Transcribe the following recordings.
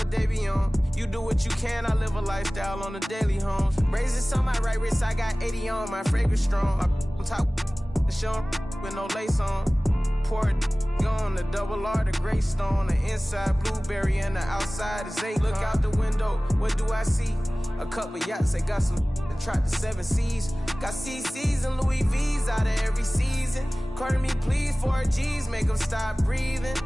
what they be on. You do what you can, I live a lifestyle on the daily homes. Braces on my right wrist, I got 80 on, my fragrance strong. My top show with no lace on. Pour it on the double R, the gray stone. The inside blueberry and the outside is 8. Look out the window, what do I see? A couple yachts, they got some that tried the 7 C's. Got CC's and Louis V's out of every season. Carter me please, 4 G's, make them stop breathing.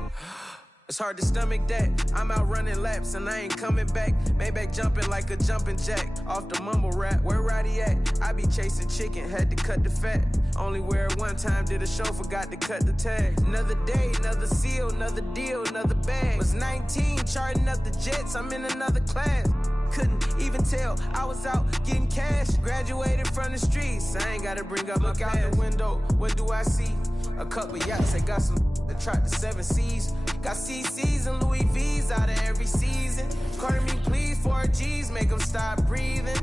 It's hard to stomach that. I'm out running laps and I ain't coming back. Maybach jumping like a jumping jack off the mumble rap. Where Roddy at? I be chasing chicken, had to cut the fat. Only wear it one time, did a show, forgot to cut the tag. Another day, another seal, another deal, another bag. Was 19, charting up the jets, I'm in another class. Couldn't even tell I was out getting cash. Graduated from the streets, I ain't gotta bring up Look out the window, what do I see? A couple yachts, they got some that tried the 7 C's. Got CC's and Louis V's out of every season. Carter me please, 4 G's, make them stop breathing.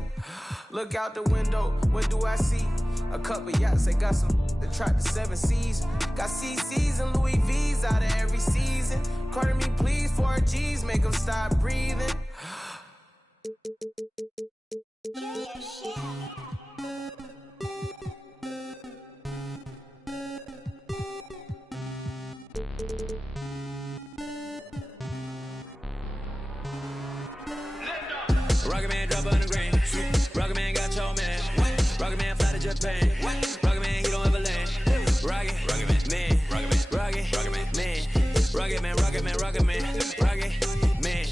Look out the window, what do I see? A couple yachts, they got some that tried the 7 C's. Got CC's and Louis V's out of every season. Carter me please, 4 G's, make them stop breathing. Rocket Man drop on the green. Rocket Man got your man. Rocket Man fly to Japan. Rocket Man, he don't ever land. Rocket Man, Rocket Man, Rocket Man, Rocket Man, Rocket Man, Rocket Man,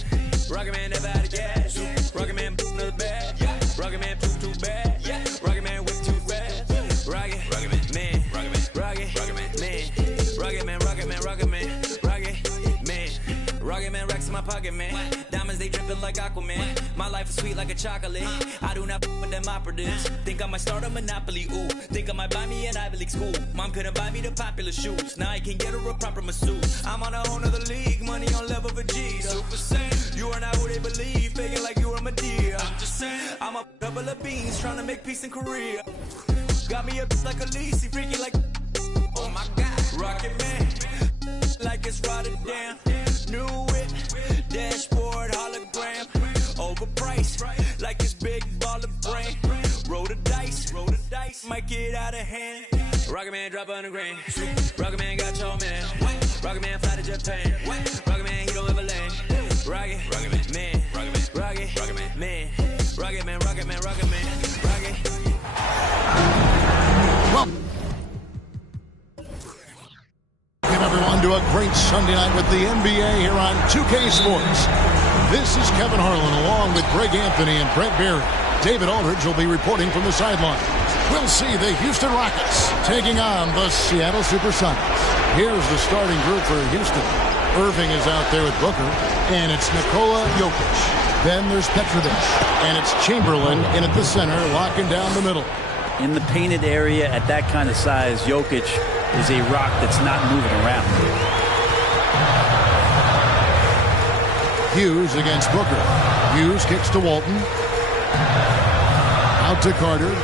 Rocket Man never out of gas. Rocket Man another bag. Rocket Man too bad. Rocket Man way too fast. Rocket Man, Rocket Man, Rocket Man, Rocket Man racks in my pocket, man. Diamonds, they drippin' like Aquaman. My life is sweet like a chocolate. I do not f with them operatives. Think I might start a monopoly, ooh. Think I might buy me an Ivy League school. Mom couldn't buy me the popular shoes. Now I can get her a proper masseuse. I'm on a whole nother league. Money on level Vegeta. Super Saiyan. You are not who they believe. Faking like you are Medea. I'm just saying. I'm a couple of beans trying to make peace in Korea. Got me up like a lease. Freaky like, oh my God. Rocket Man. Like it's Rotterdam. New whip, dashboard, hologram. Overpriced, like it's big ball of brain. Roll the dice, might get out of hand. Rocket Man drop on the grain. Rocket Man got your man. Rocket Man fly to Japan. Rocket Man, he don't ever land. Rocket Man, Rocket Man, Rocket Man, Rocket Man, Rocket Man, Rocket. Well, everyone to a great Sunday night with the NBA here on 2K Sports. This is Kevin Harlan along with Greg Anthony and Brent Barry. David Aldridge will be reporting from the sideline. We'll see the Houston Rockets taking on the Seattle Supersonics. Here's the starting group for Houston. Irving is out there with Booker, and it's Nikola Jokic. Then there's Petrovic, and it's Chamberlain in at the center, locking down the middle. In the painted area at that kind of size, Jokic is a rock that's not moving around. Hughes against Booker. Hughes kicks to Walton. Out to Carter.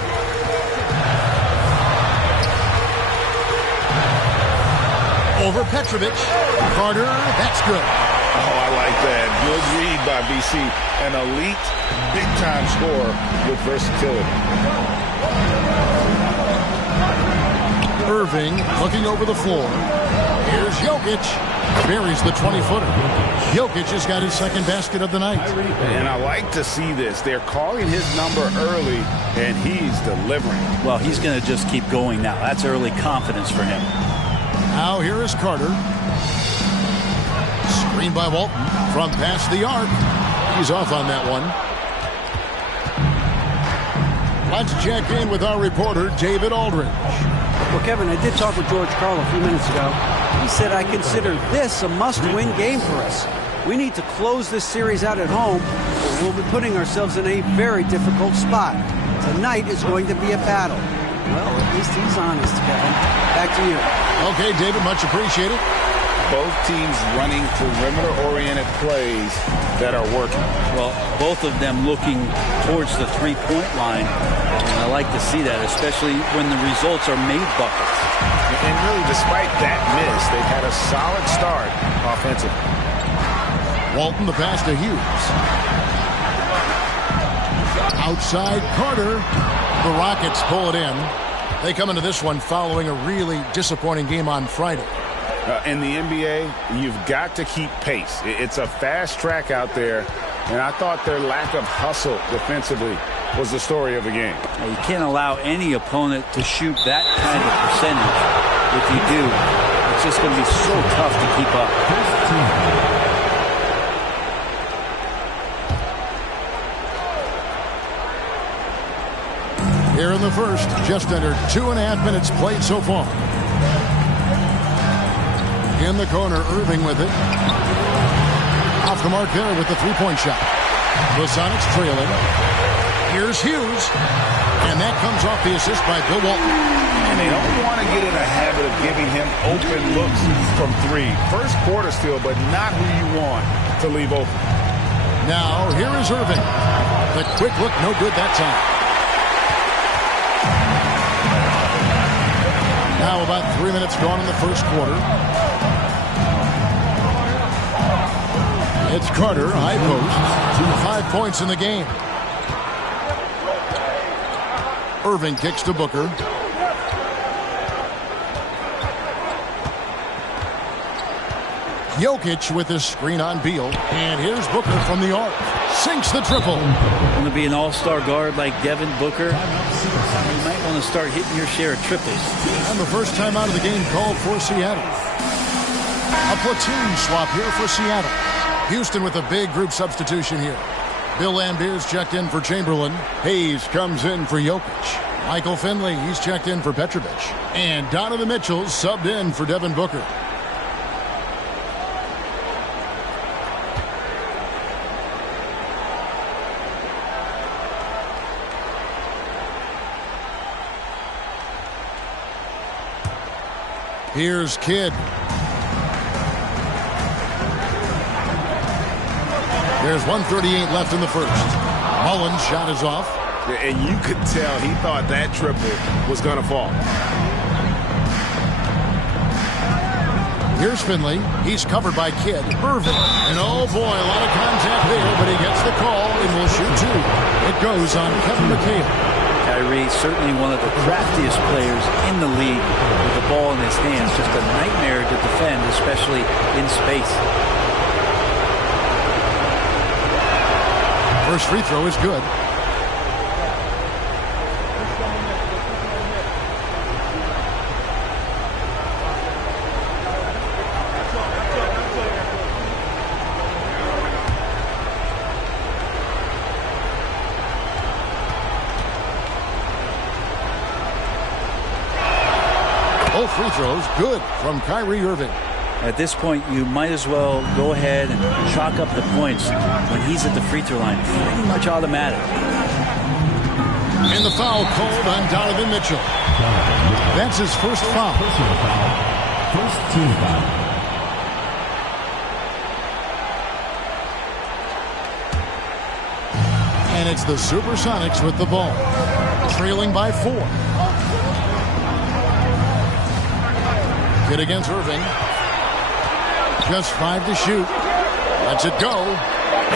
Over Petrovic. Carter, that's good. Oh, I like that. Good read by BC. An elite, big-time scorer with versatility. Irving looking over the floor. Here's Jokic. Buries the 20-footer. Jokic has got his second basket of the night. And I like to see this. They're calling his number early, and he's delivering. Well, he's going to just keep going now. That's early confidence for him. Now here is Carter. Screen by Walton from past the arc. He's off on that one. Let's check in with our reporter, David Aldridge. Well, Kevin, I did talk with George Karl a few minutes ago. He said, I consider this a must-win game for us. We need to close this series out at home, or we'll be putting ourselves in a very difficult spot. Tonight is going to be a battle. Well, at least he's honest, Kevin. Back to you. Okay, David, much appreciated. Both teams running perimeter-oriented plays that are working. Well, both of them looking towards the three-point line. And I like to see that, especially when the results are made buckets. And really, despite that miss, they've had a solid start offensively. Walton, the pass to Hughes. Outside Carter. The Rockets pull it in. They come into this one following a really disappointing game on Friday. In the NBA, you've got to keep pace. It's a fast track out there, and I thought their lack of hustle defensively was the story of the game. You can't allow any opponent to shoot that kind of percentage. If you do, it's just going to be so tough to keep up. Here in the first, just under 2.5 minutes played so far. In the corner, Irving with it. Off the mark there with the three-point shot. The Sonics trailing. Here's Hughes. And that comes off the assist by Bill Walton. And they don't want to get in a habit of giving him open looks from three. First quarter still, but not who you want to leave open. Now, here is Irving. The quick look, no good that time. Now about 3 minutes gone in the first quarter. It's Carter, high post. 5 points in the game. Irving kicks to Booker. Jokic with his screen on Beal. And here's Booker from the arc. Sinks the triple. Going to be an all-star guard like Devin Booker. You might want to start hitting your share of triples. And the first time out of the game called for Seattle. A platoon swap here for Seattle. Houston with a big group substitution here. Bill Lambert's checked in for Chamberlain. Hayes comes in for Jokic. Michael Finley, he's checked in for Petrovic. And Donovan Mitchell subbed in for Devin Booker. Here's Kidd. There's 1:38 left in the first. Mullen's shot is off. And you could tell he thought that triple was going to fall. Here's Finley. He's covered by Kidd. Irving. And oh boy, a lot of contact there, but he gets the call and will shoot two. It goes on Kevin McHale. Kyrie, certainly one of the craftiest players in the league with the ball in his hands. Just a nightmare to defend, especially in space. First free throw is good. Both free throws good from Kyrie Irving. At this point, you might as well go ahead and chalk up the points when he's at the free throw line. Pretty much automatic. And the foul called on Donovan Mitchell. That's his first foul. First team foul. And it's the Supersonics with the ball. Trailing by 4. Kidd against Irving. Just 5 to shoot. Lets it go.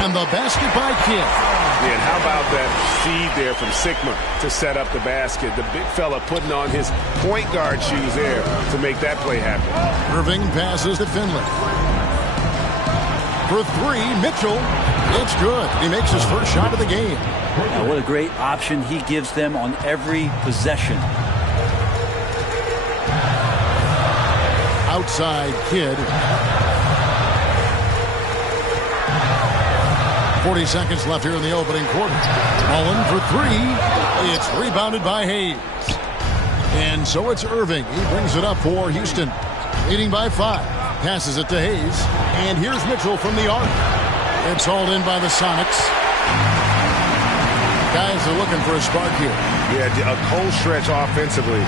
And the basket by Kidd. Yeah, and how about that feed there from Sigma to set up the basket? The big fella putting on his point guard shoes there to make that play happen. Irving passes to Finley. For 3, Mitchell. It's good. He makes his first shot of the game. Now, what a great option he gives them on every possession. Outside Kidd. 40 seconds left here in the opening quarter. Mullen for 3. It's rebounded by Hayes. And so it's Irving. He brings it up for Houston. Leading by 5. Passes it to Hayes. And here's Mitchell from the arc. It's hauled in by the Sonics. Guys are looking for a spark here. Yeah, a cold stretch offensively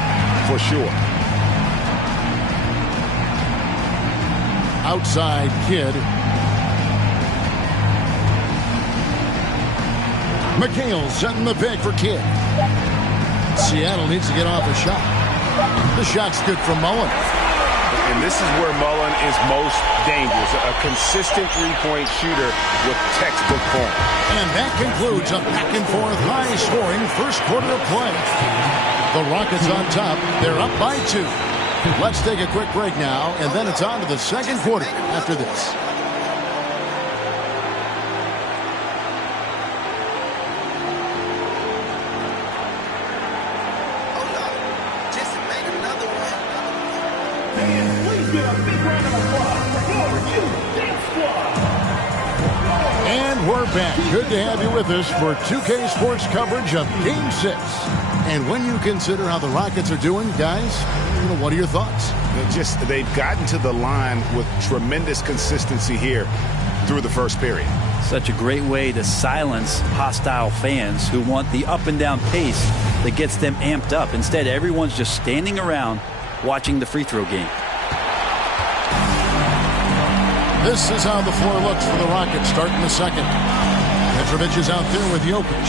for sure. Outside Kidd. McHale setting the pick for Kidd. Seattle needs to get off a shot. The shot's good from Mullen. and this is where Mullen is most dangerous. A consistent three-point shooter with textbook form. And that concludes a back-and-forth, high-scoring first quarter of play. The Rockets on top. They're up by 2. Let's take a quick break now, and then it's on to the second quarter after this. And we're back. Good to have you with us for 2K Sports coverage of Game 6. And when you consider how the Rockets are doing, guys, what are your thoughts? They've gotten to the line with tremendous consistency here through the first period. Such a great way to silence hostile fans who want the up and down pace that gets them amped up. Instead, everyone's just standing around watching the free throw game. This is how the floor looks for the Rockets starting the second. Mitrovic is out there with Jokic.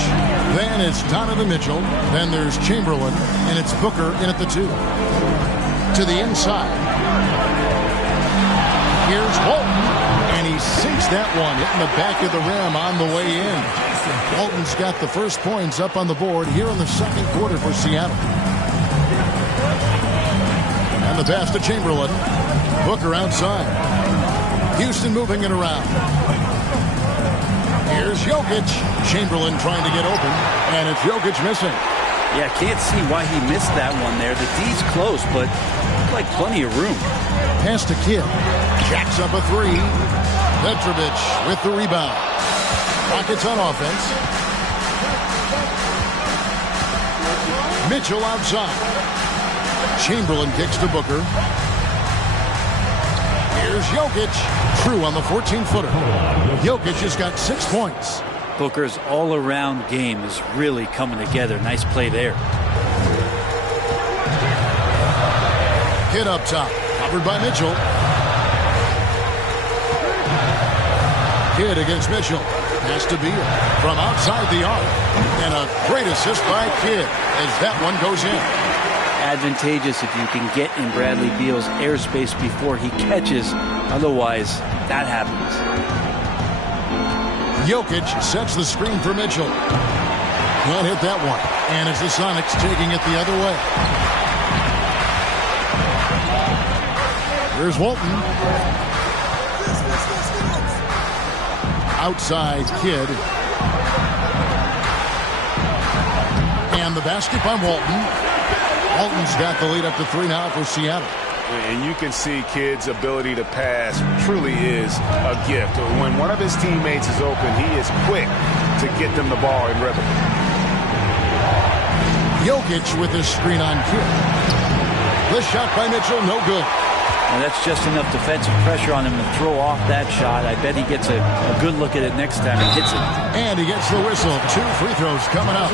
Then it's Donovan Mitchell. Then there's Chamberlain. And it's Booker in at the 2. To the inside. Here's Walton. And he sinks that one, hitting the back of the rim on the way in. Walton's got the first points up on the board here in the second quarter for Seattle. And the pass to Chamberlain. Booker outside. Houston moving it around. Here's Jokic. Chamberlain trying to get open, and it's Jokic missing. Yeah, can't see why he missed that one there. The D's close, but like plenty of room. Pass to Kidd. Jacks up a 3. Mitrovic with the rebound. Rockets on offense. Mitchell outside. Chamberlain kicks to Booker. Here's Jokic. True on the 14-footer. Jokic has got 6 points. Booker's all-around game is really coming together. Nice play there. Hit up top. Covered by Mitchell. Kidd against Mitchell. Pass to Beal. From outside the arc. And a great assist by Kidd as that one goes in. Advantageous if you can get in Bradley Beal's airspace before he catches. Otherwise, that happens. Jokic sets the screen for Mitchell. Can't hit that one. And it's the Sonics taking it the other way. Here's Walton. Outside Kidd. And the basket by Walton. Walton's got the lead up to 3 now for Seattle. And you can see Kidd's ability to pass truly is a gift. When one of his teammates is open, he is quick to get them the ball in rhythm. Jokic with his screen on Kidd. The shot by Mitchell, no good. And that's just enough defensive pressure on him to throw off that shot. I bet he gets a good look at it next time he hits it. And he gets the whistle. 2 free throws coming up.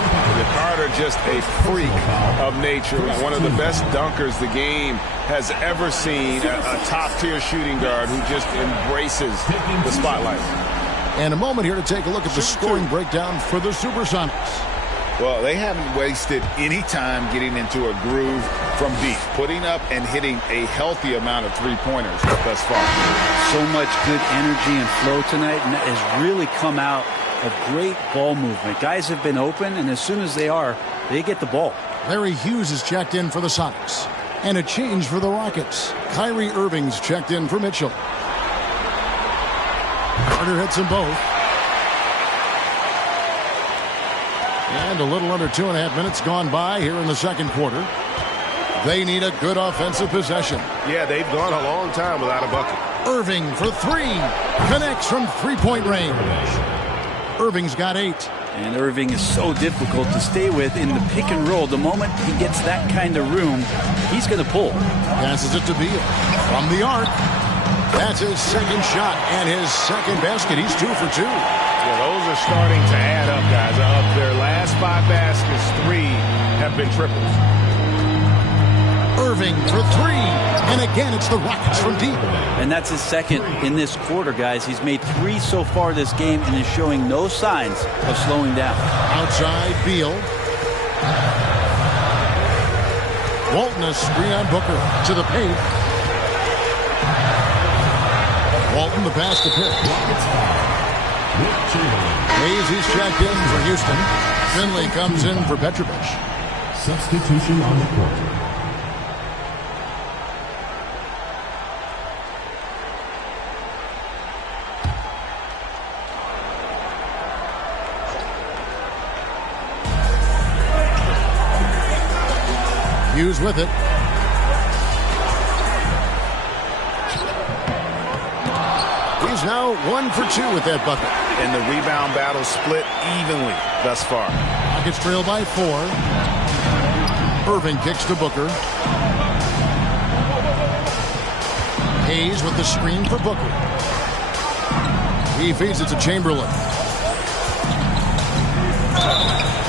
Carter just a freak of nature. One of the best dunkers the game has ever seen. A top-tier shooting guard who just embraces the spotlight. And a moment here to take a look at the scoring breakdown for the Supersonics. Well, they haven't wasted any time getting into a groove from deep, putting up and hitting a healthy amount of three-pointers thus far. So much good energy and flow tonight, and that has really come out of great ball movement. Guys have been open, and as soon as they get the ball. Larry Hughes is checked in for the Sonics. And a change for the Rockets. Kyrie Irving's checked in for Mitchell. Carter hits them both. And a little under 2.5 minutes gone by here in the second quarter. They need a good offensive possession. Yeah, they've gone a long time without a bucket. Irving for 3. Connects from three-point range. Irving's got 8. And Irving is so difficult to stay with in the pick and roll. The moment he gets that kind of room, he's going to pull. Passes it to Beal. From the arc. That's his second shot and his second basket. He's 2 for 2. Yeah, those are starting to add up, guys. Of their last 5 baskets, 3 have been triples. Irving for 3. And again, it's the Rockets from deep. And that's his second in this quarter, guys. He's made 3 so far this game and is showing no signs of slowing down. Outside Beal. Walton a screen on Booker to the paint. Walton, the pass to Pitt. Hayes, he's checked in for Houston. Finley comes in for Petrovic. Substitution on the court. Hughes with it. He's now 1 for 2 with that bucket. And the rebound battle split evenly thus far. Rockets trail by 4. Irving kicks to Booker. Hayes with the screen for Booker. He feeds it to Chamberlain.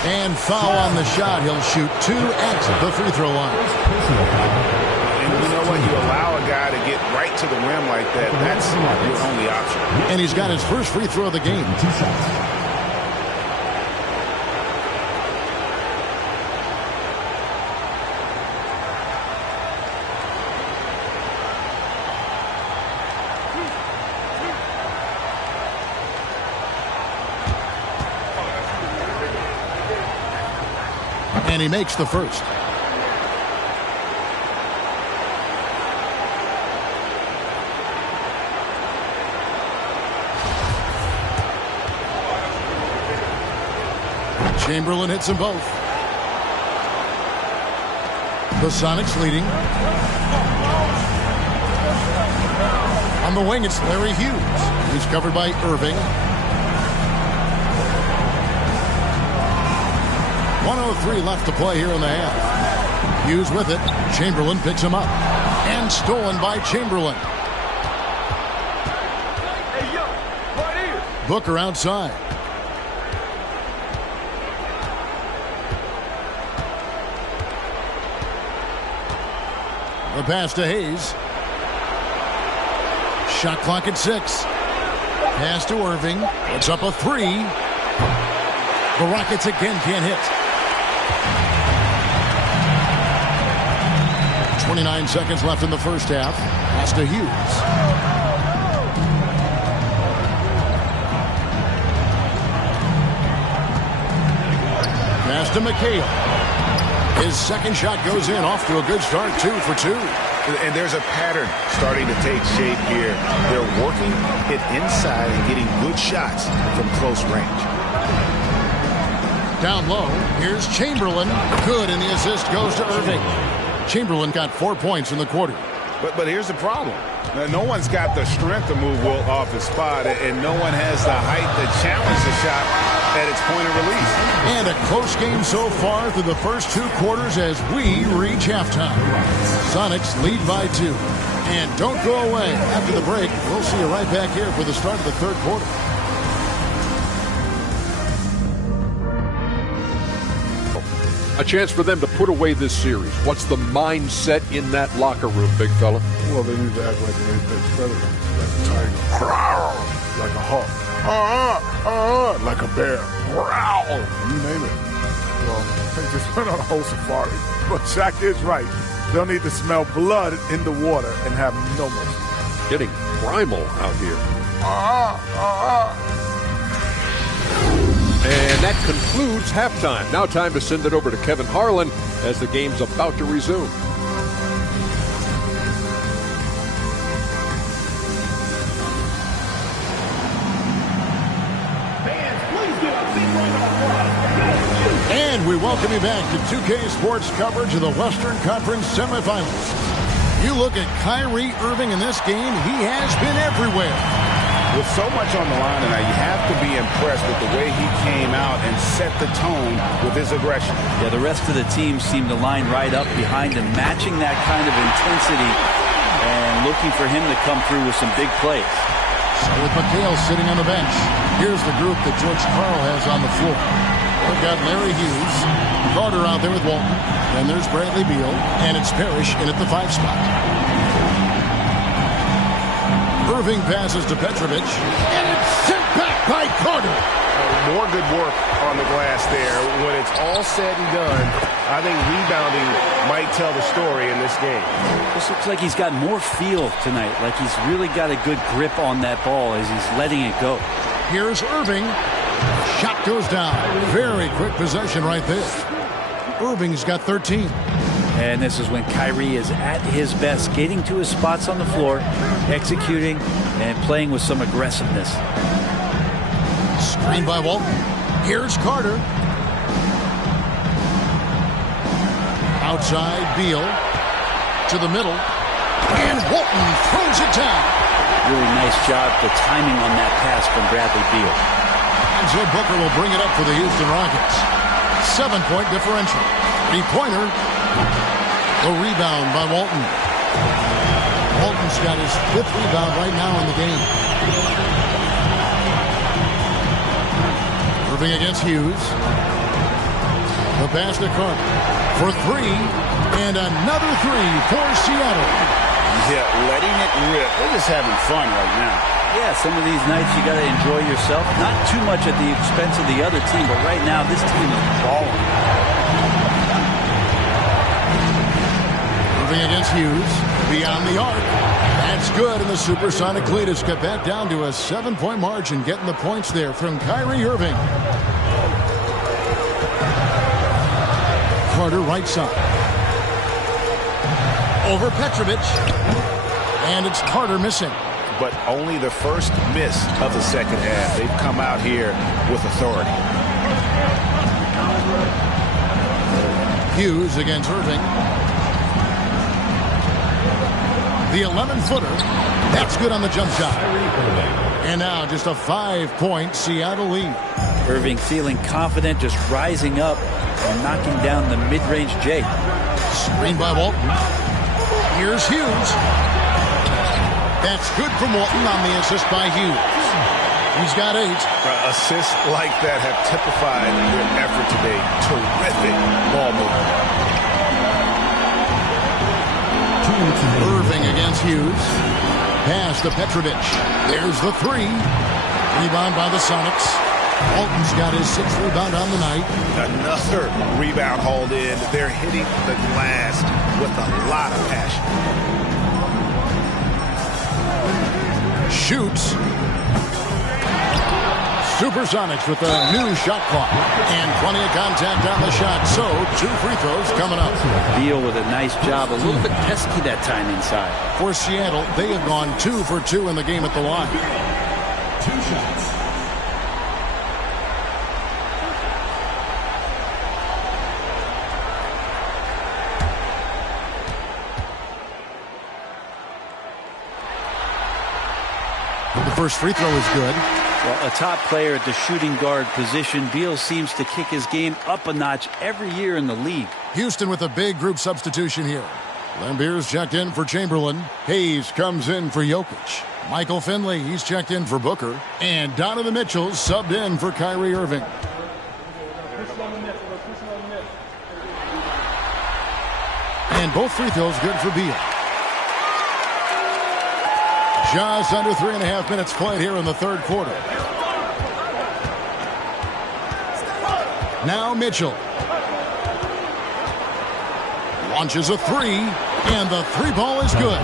And foul on the shot. He'll shoot 2 at the free throw line. And you know what? You allow a guy to get right to the rim like that. That's your only option. And he's got his first free throw of the game. 2 shots. And he makes the first. Chamberlain hits them both. The Sonics leading. On the wing, it's Larry Hughes. He's covered by Irving. 1:03 left to play here in the half. Hughes with it. Chamberlain picks him up. And stolen by Chamberlain. Booker outside. The pass to Hayes. Shot clock at 6. Pass to Irving. It's up a 3. The Rockets again can't hit. 29 seconds left in the first half. Pass to Hughes. Pass to McHale. His second shot goes in, off to a good start, 2 for 2. And there's a pattern starting to take shape here. They're working it inside and getting good shots from close range. Down low, here's Chamberlain. Good, and the assist goes to Irving. Chamberlain got 4 points in the quarter. But here's the problem. Now, no one's got the strength to move Wilt off his spot, and no one has the height to challenge the shot at its point of release. And a close game so far through the first 2 quarters as we reach halftime. Sonics lead by 2. And don't go away. After the break, we'll see you right back here for the start of the third quarter. A chance for them to put away this series. What's the mindset in that locker room, big fella? Well, they need to act like an apex predator, like a tiger, like a hawk, like a bear, you name it. Well, they just went on a whole safari. But Shaq is right. They'll need to smell blood in the water and have no mercy. Getting primal out here. And that concludes halftime. Now time to send it over to Kevin Harlan as the game's about to resume. And we welcome you back to 2K Sports coverage of the Western Conference semifinals. You look at Kyrie Irving in this game, he has been everywhere. With so much on the line tonight, you have to be impressed with the way he came out and set the tone with his aggression. Yeah, the rest of the team seemed to line right up behind him, matching that kind of intensity and looking for him to come through with some big plays. So with McHale sitting on the bench, here's the group that George Karl has on the floor. We've got Larry Hughes, Carter out there with Walton, then there's Bradley Beal, and it's Parrish in at the 5 spot. Irving passes to Petrovic, and it's sent back by Carter. More good work on the glass there. When it's all said and done, I think rebounding might tell the story in this game. This looks like he's got more feel tonight, like he's really got a good grip on that ball as he's letting it go. Here's Irving. Shot goes down. Very quick possession right there. Irving's got 13. And this is when Kyrie is at his best, getting to his spots on the floor, executing, and playing with some aggressiveness. Screen by Walton. Here's Carter. Outside, Beal. To the middle. And Walton throws it down. Really nice job, the timing on that pass from Bradley Beal. And so Booker will bring it up for the Houston Rockets. 7-point differential. Three-pointer. The rebound by Walton. Walton's got his 5th rebound right now in the game. Irving against Hughes. The pass to Carter for 3. And another 3 for Seattle. Yeah, letting it rip. They're just having fun right now. Yeah, some of these nights you got to enjoy yourself. Not too much at the expense of the other team, but right now this team is balling. Irving against Hughes. Beyond the arc. That's good, and the Supersonic lead has cut back down to a 7-point margin. Getting the points there from Kyrie Irving. Carter right side. Over Petrovic. And it's Carter missing. But only the first miss of the second half. They've come out here with authority. Hughes against Irving. The 11-footer. That's good on the jump shot. And now just a 5-point Seattle lead. Irving feeling confident, just rising up and knocking down the mid-range J. Screen by Walton. Here's Hughes. That's good from Walton on the assist by Hughes. He's got 8. Assists like that have typified their effort today. Terrific ball movement. Irving against Hughes. Pass to Petrovic. There's the 3. Rebound by the Sonics. Walton's got his 6th rebound on the night. Another rebound hauled in. They're hitting the glass with a lot of passion. Shoots. Supersonics with a new shot clock. And plenty of contact on the shot. So 2 free throws coming up. Beal with a nice job. A little bit pesky that time inside. For Seattle, they have gone 2 for 2 in the game at the line. 2 shots. The first free throw is good. Well, a top player at the shooting guard position, Beal seems to kick his game up a notch every year in the league. Houston with a big group substitution here. Lambier's checked in for Chamberlain. Hayes comes in for Jokic. Michael Finley, he's checked in for Booker. And Donovan Mitchell subbed in for Kyrie Irving. And both free throws good for Beal. Just under 3.5 minutes played here in the third quarter. Now Mitchell. Launches a 3, and the 3 ball is good.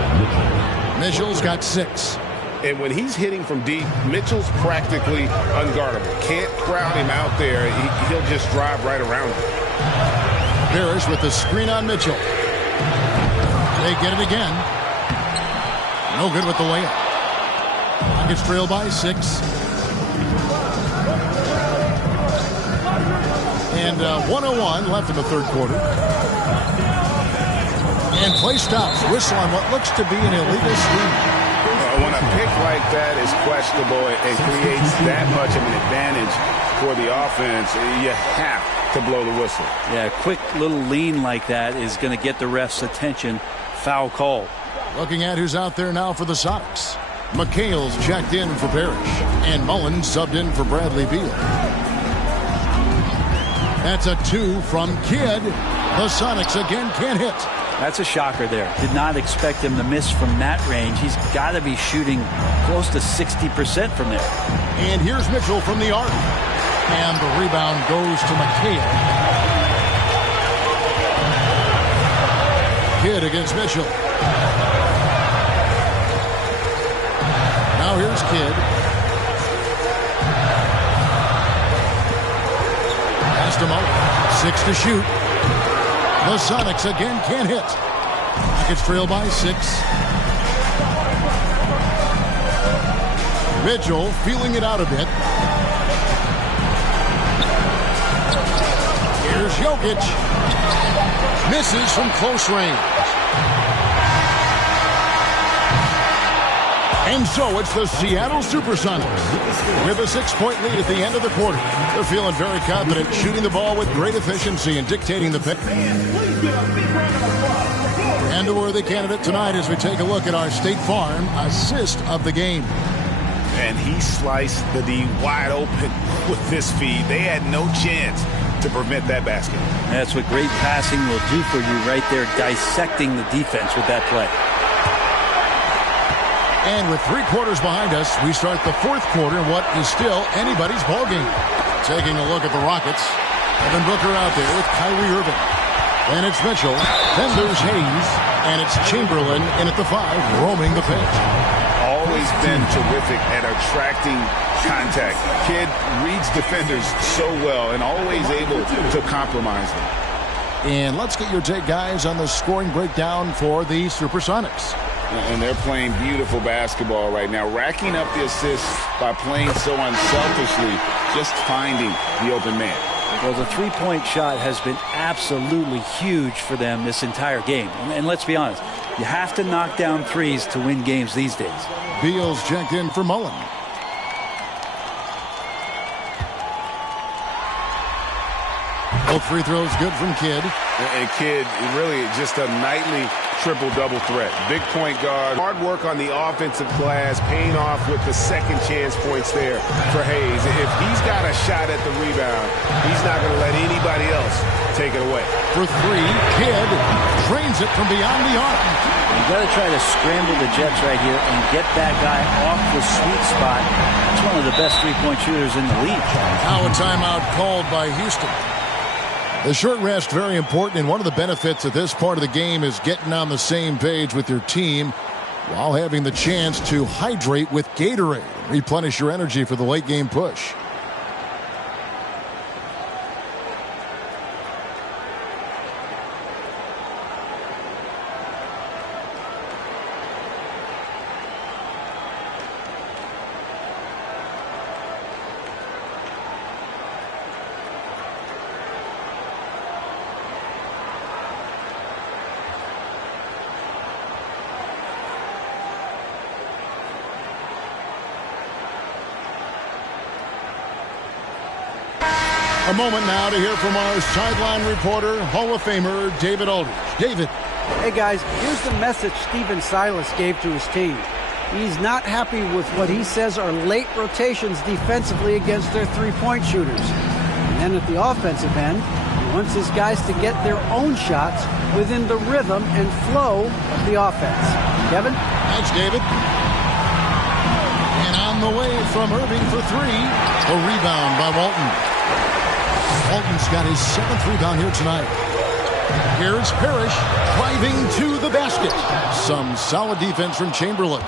Mitchell's got 6. And when he's hitting from deep, Mitchell's practically unguardable. Can't crowd him out there. He'll just drive right around him. Parrish with the screen on Mitchell. They get it again. No good with the layup. Rockets trail by 6. And 1:01 left in the third quarter. And play stops. Whistle on what looks to be an illegal screen. When a pick like that is questionable, it creates that much of an advantage for the offense. You have to blow the whistle. Yeah, a quick little lean like that is going to get the ref's attention. Foul call. Looking at who's out there now for the Sonics. McHale's checked in for Parrish. And Mullen subbed in for Bradley Beal. That's a 2 from Kidd. The Sonics again can't hit. That's a shocker there. Did not expect him to miss from that range. He's got to be shooting close to 60% from there. And here's Mitchell from the arc. And the rebound goes to McHale. Kidd against Mitchell. Now here's Kidd. Pass to Mullen. 6 to shoot. The Sonics again can't hit. Rockets trail by 6. Mitchell feeling it out a bit. Here's Jokic. Misses from close range. And so it's the Seattle Supersonics with a 6-point lead at the end of the quarter. They're feeling very confident, shooting the ball with great efficiency and dictating the pick. And a worthy candidate tonight as we take a look at our State Farm assist of the game. And he sliced the D wide open with this feed. They had no chance to prevent that basket. That's what great passing will do for you right there, dissecting the defense with that play. And with 3 quarters behind us, we start the 4th quarter in what is still anybody's ballgame. Taking a look at the Rockets. Devin Booker out there with Kyrie Irving. Then it's Mitchell. Then there's Hayes. And it's Chamberlain in at the 5, roaming the paint. Always been terrific at attracting contact. Kidd reads defenders so well and always able to compromise them. And let's get your take, guys, on the scoring breakdown for the Supersonics. And they're playing beautiful basketball right now, racking up the assists by playing so unselfishly, just finding the open man. Well, the three-point shot has been absolutely huge for them this entire game. And let's be honest, you have to knock down threes to win games these days. Beal's checked in for Mullen. Both free throws good from Kidd. And Kidd really just a nightly triple-double threat. Big point guard. Hard work on the offensive glass, paying off with the second chance points there for Hayes. If he's got a shot at the rebound, he's not going to let anybody else take it away. For 3, Kidd drains it from beyond the arc. You got to try to scramble the Jets right here and get that guy off the sweet spot. He's one of the best three-point shooters in the league. Now a timeout called by Houston. The short rest, very important, and one of the benefits of this part of the game is getting on the same page with your team while having the chance to hydrate with Gatorade. Replenish your energy for the late game push. A moment now to hear from our sideline reporter, Hall of Famer David Aldridge. David. Hey guys, here's the message Stephen Silas gave to his team. He's not happy with what he says are late rotations defensively against their three-point shooters. And then at the offensive end, he wants his guys to get their own shots within the rhythm and flow of the offense. Kevin? Thanks, David. And on the way from Irving for 3, a rebound by Walton. Walton's got his 7th rebound here tonight. Here's Parrish driving to the basket. Some solid defense from Chamberlain.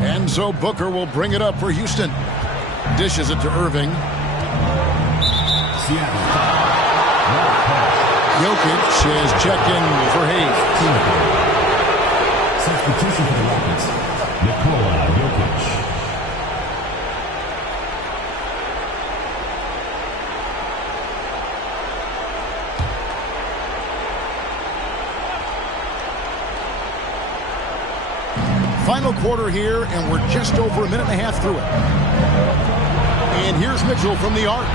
And so Booker will bring it up for Houston. Dishes it to Irving. Jokic has checked in for Hayes. Substitution for the Rockets, Nikola Jokic. Final quarter here, and we're just over a minute and a half through it. And here's Mitchell from the arc.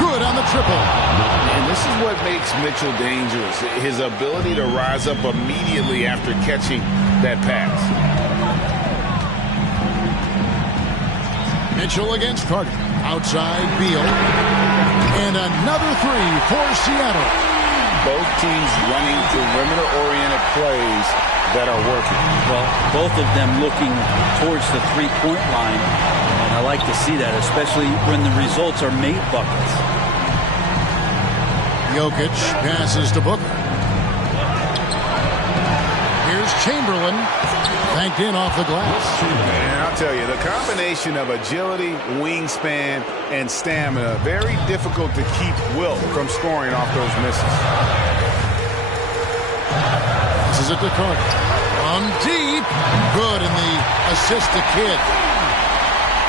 Good on the triple. And this is what makes Mitchell dangerous, his ability to rise up immediately after catching that pass. Mitchell against Carter. Outside Beal. And another 3 for Seattle. both teams running perimeter-oriented plays that are working. Well, both of them looking towards the three-point line, and I like to see that, especially when the results are made buckets. Jokic passes to Booker. Here's Chamberlain, banked in off the glass. And I'll tell you, the combination of agility, wingspan, and stamina, very difficult to keep Wilt from scoring off those misses. This is it to Carter. From deep. Good in the assist to Kidd.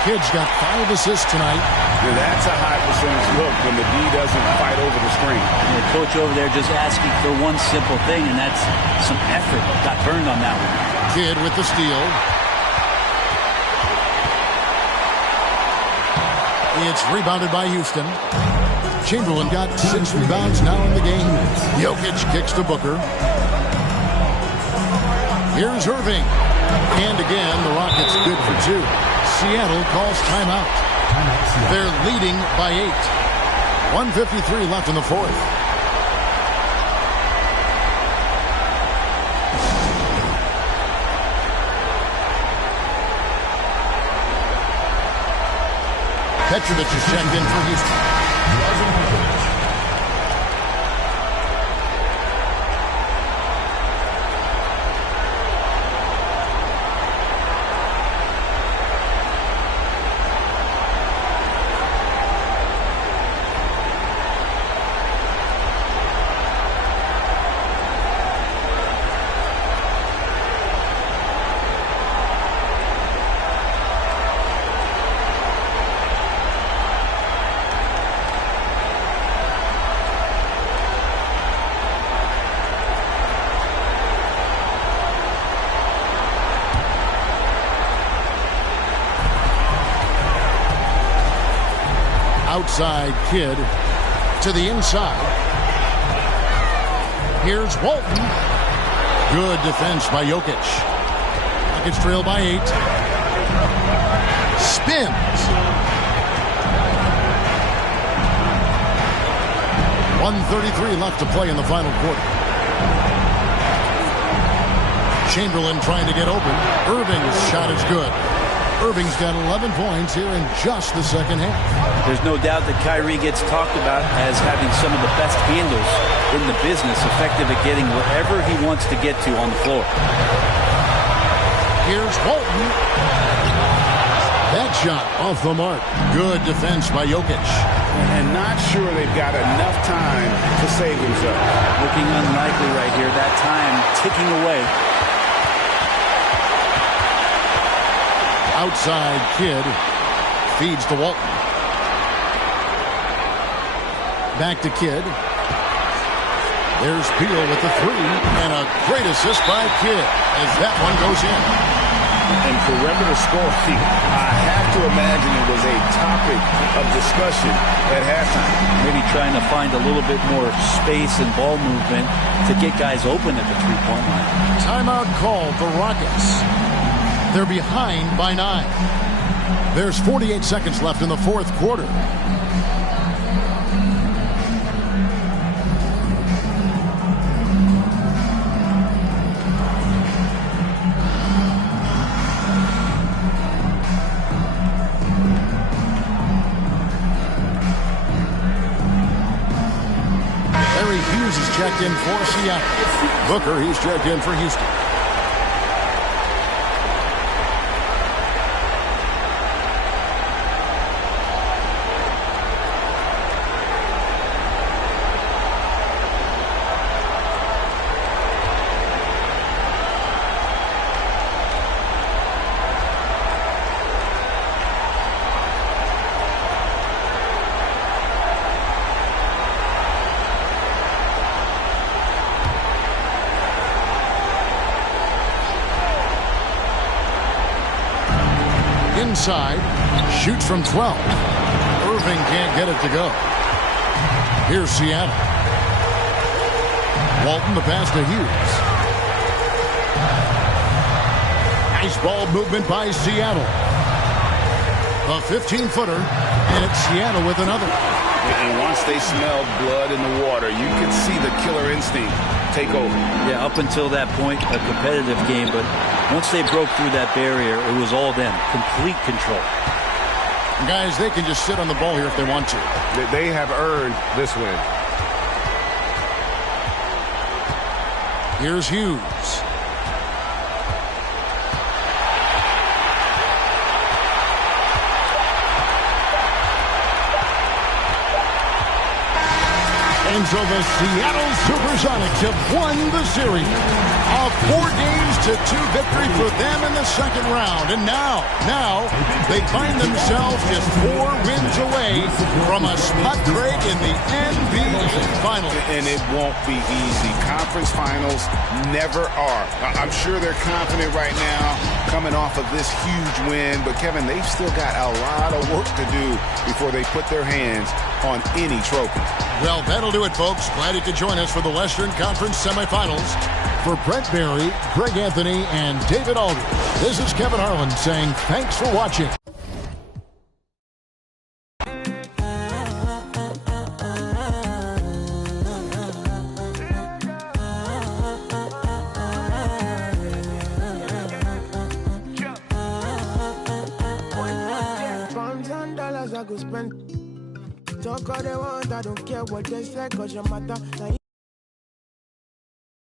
Kidd's got 5 assists tonight. Yeah, that's a high percentage look when the D doesn't fight over the screen. The coach over there just asking for one simple thing, and that's some effort. Got burned on that one. Kidd with the steal. It's rebounded by Houston. Chamberlain got 6 rebounds now in the game. Jokic kicks to Booker. Here's Irving. And again, the Rockets good for 2. Seattle calls timeout. They're leading by 8. 1:53 left in the fourth. Petrovic is checked in for Houston. Outside Kidd to the inside. Here's Walton. Good defense by Jokic. Rockets trail by 8. Spins. 1:33 left to play in the final quarter. Chamberlain trying to get open. Irving's shot is good. Irving's got 11 points here in just the second half. There's no doubt that Kyrie gets talked about as having some of the best handles in the business, effective at getting wherever he wants to get to on the floor. Here's Walton. That shot off the mark. Good defense by Jokic. And not sure they've got enough time to save themselves. Looking unlikely right here. That time ticking away. Outside Kidd feeds to Walton. Back to Kidd. There's Beal with the 3 and a great assist by Kidd as that one goes in. And perimeter scoring, I have to imagine it was a topic of discussion at halftime. Maybe trying to find a little bit more space and ball movement to get guys open at the three-point line. Timeout called the Rockets. They're behind by 9. There's 48 seconds left in the fourth quarter. Larry Hughes is checked in for Seattle. Booker, he's checked in for Houston. Inside, shoots from 12. Irving can't get it to go. Here's Seattle. Walton the pass to Hughes. Nice ball movement by Seattle. A 15-footer, and it's Seattle with another. And once they smelled blood in the water, you could see the killer instinct take over. Yeah, up until that point, a competitive game, but once they broke through that barrier, it was all them. Complete control. Guys, they can just sit on the ball here if they want to. They have earned this win. Here's Hughes. And so the Seattle Supersonics have won the series. A 4-2 victory for them in the second round. And now they find themselves just 4 wins away from a spot, Craig, in the NBA Finals. And it won't be easy. Conference finals never are. I'm sure they're confident right now coming off of this huge win. But, Kevin, they've still got a lot of work to do before they put their hands on any trophy. Well, that'll do it, folks. Glad you could join us for the Western Conference semifinals. For Brent Barry, Greg Anthony, and David Aldridge, this is Kevin Harlan saying thanks for watching. $1,000 I go spend. Talk all they want, I don't care what they say, 'cause your matter.